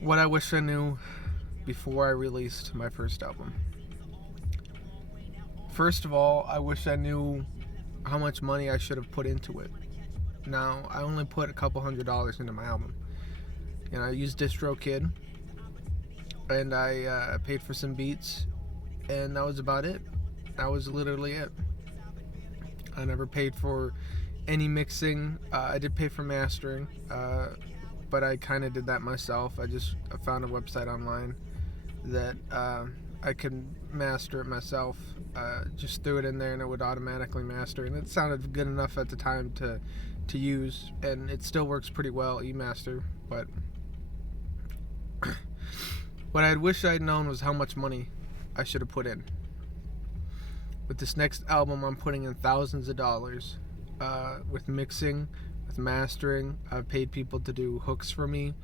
What I wish I knew before I released my first album. First of all, I wish I knew how much money I should have put into it. Now, I only put a couple $100s into my album. I used DistroKid, and I paid for some beats, and that was about it. That was literally it. I never paid for any mixing. I did pay for mastering, but I kind of did that myself. I found a website online that I could master it myself. Just threw it in there and it would automatically master, and it sounded good enough at the time to use, and it still works pretty well, eMaster. But what I wish I'd known was how much money I should have put in. With this next album, I'm putting in thousands of dollars with mixing, with mastering. I've paid people to do hooks for me.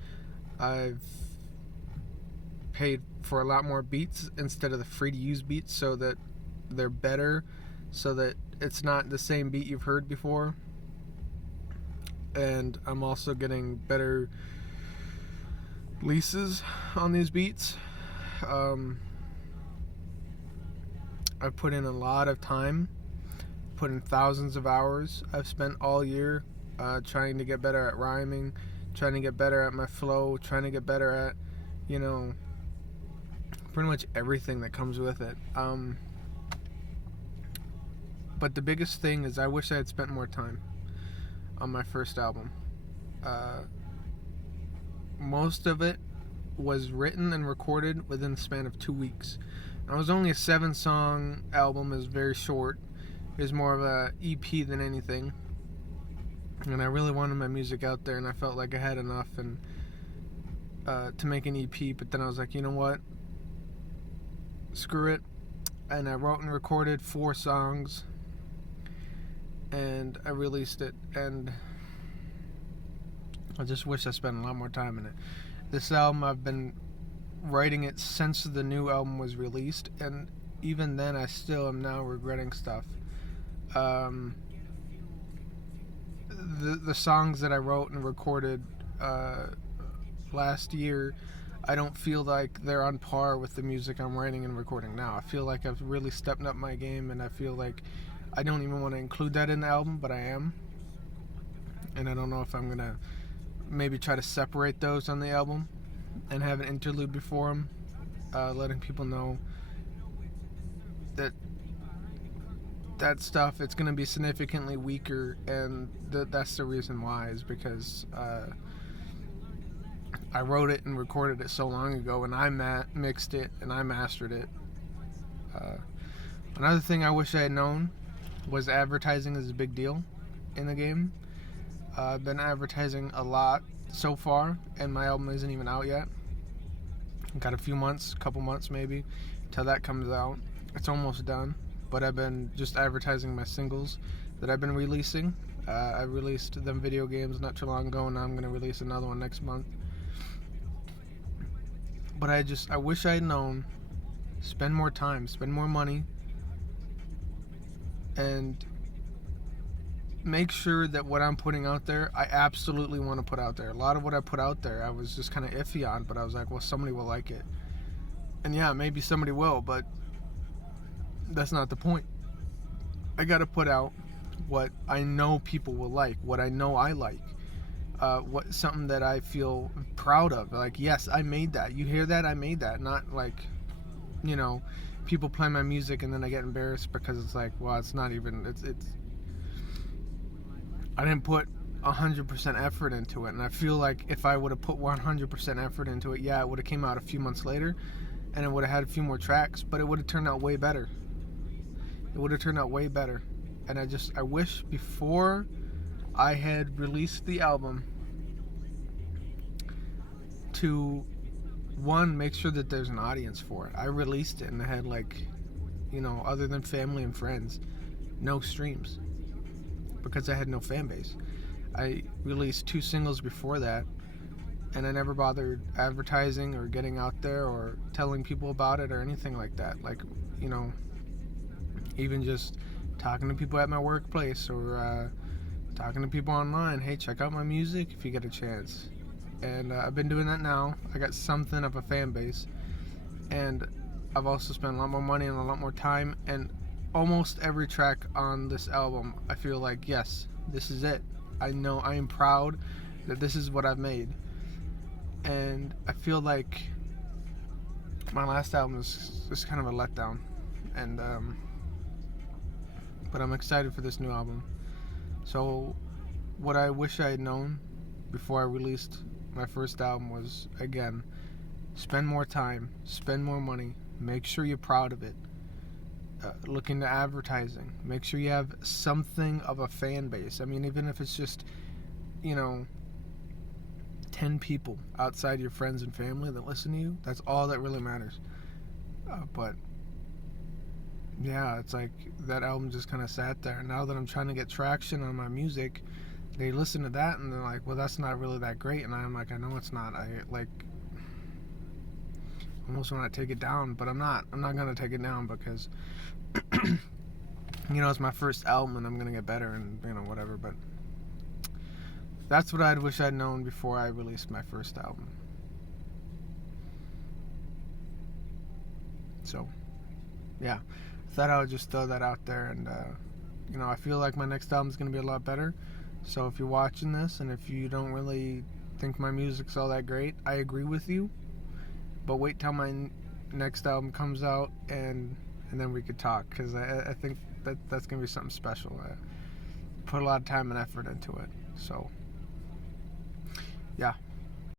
I've paid for a lot more beats instead of the free to use beats, so that they're better, so that it's not the same beat you've heard before. And I'm also getting better leases on these beats. I've put in a lot of time, put in thousands of hours. I've spent all year trying to get better at rhyming, trying to get better at my flow, trying to get better at, pretty much everything that comes with it. But the biggest thing is I wish I had spent more time on my first album. Most of it was written and recorded within the span of 2 weeks. It was only a 7-song album. It was very short. It was more of a EP than anything. And I really wanted my music out there, and I felt like I had enough and to make an EP. But then I was like, you know what? Screw it. And I wrote and recorded 4 songs, and I released it. And I just wish I spent a lot more time in it. This album, I've been writing it since the new album was released, and even then I still am now regretting stuff. The songs that I wrote and recorded last year, I don't feel like they're on par with the music I'm writing and recording now. I feel like I've really stepped up my game, and I feel like I don't even want to include that in the album, but I am. And I don't know if I'm going to maybe try to separate those on the album and have an interlude before them, letting people know that stuff, it's going to be significantly weaker, and that's the reason why, is because I wrote it and recorded it so long ago, and I mixed it and I mastered it. Another thing I wish I had known was advertising is a big deal in the game. I've been advertising a lot so far, and my album isn't even out yet. I've got a couple months maybe, till that comes out. It's almost done, but I've been just advertising my singles that I've been releasing. I released them video games not too long ago, and now I'm going to release another one next month. But I wish I had known, spend more time, spend more money, and make sure that what I'm putting out there, I absolutely want to put out there. A lot of what I put out there, I was just kind of iffy on, but I was like, well, somebody will like it. And yeah, maybe somebody will, but that's not the point. I got to put out what I know people will like, what I know I like, something that I feel proud of. Like, yes, I made that. You hear that? I made that. Not like, people play my music and then I get embarrassed because it's like, well, it's not even, it's I didn't put 100% effort into it, and I feel like if I would have put 100% effort into it, yeah, it would have came out a few months later, and it would have had a few more tracks, but it would have turned out way better. It would have turned out way better, and I wish before I had released the album to, one, make sure that there's an audience for it. I released it, and I had other than family and friends, no streams, because I had no fan base. I released 2 singles before that, and I never bothered advertising or getting out there or telling people about it or anything like that. Even just talking to people at my workplace or talking to people online. Hey, check out my music if you get a chance. And I've been doing that now. I got something of a fan base, and I've also spent a lot more money and a lot more time. And almost every track on this album, I feel like, yes, this is it. I know I am proud that this is what I've made. And I feel like my last album is kind of a letdown. And but I'm excited for this new album. So what I wish I had known before I released my first album was, again, spend more time, spend more money, make sure you're proud of it. Look into advertising. Make sure you have something of a fan base. I mean, even if it's just, 10 people outside your friends and family that listen to you, that's all that really matters. But yeah, it's like that album just kind of sat there. Now that I'm trying to get traction on my music, they listen to that and they're like, well, that's not really that great. And I'm like, I know it's not. I almost want to take it down, but I'm not going to take it down because it's my first album and I'm going to get better and whatever. But that's what I'd wish I'd known before I released my first album. So yeah, I thought I would just throw that out there. And I feel like my next album is going to be a lot better. So if you're watching this and if you don't really think my music's all that great, I agree with you. But wait till my next album comes out and then we could talk, because I think that's going to be something special. I put a lot of time and effort into it. So yeah,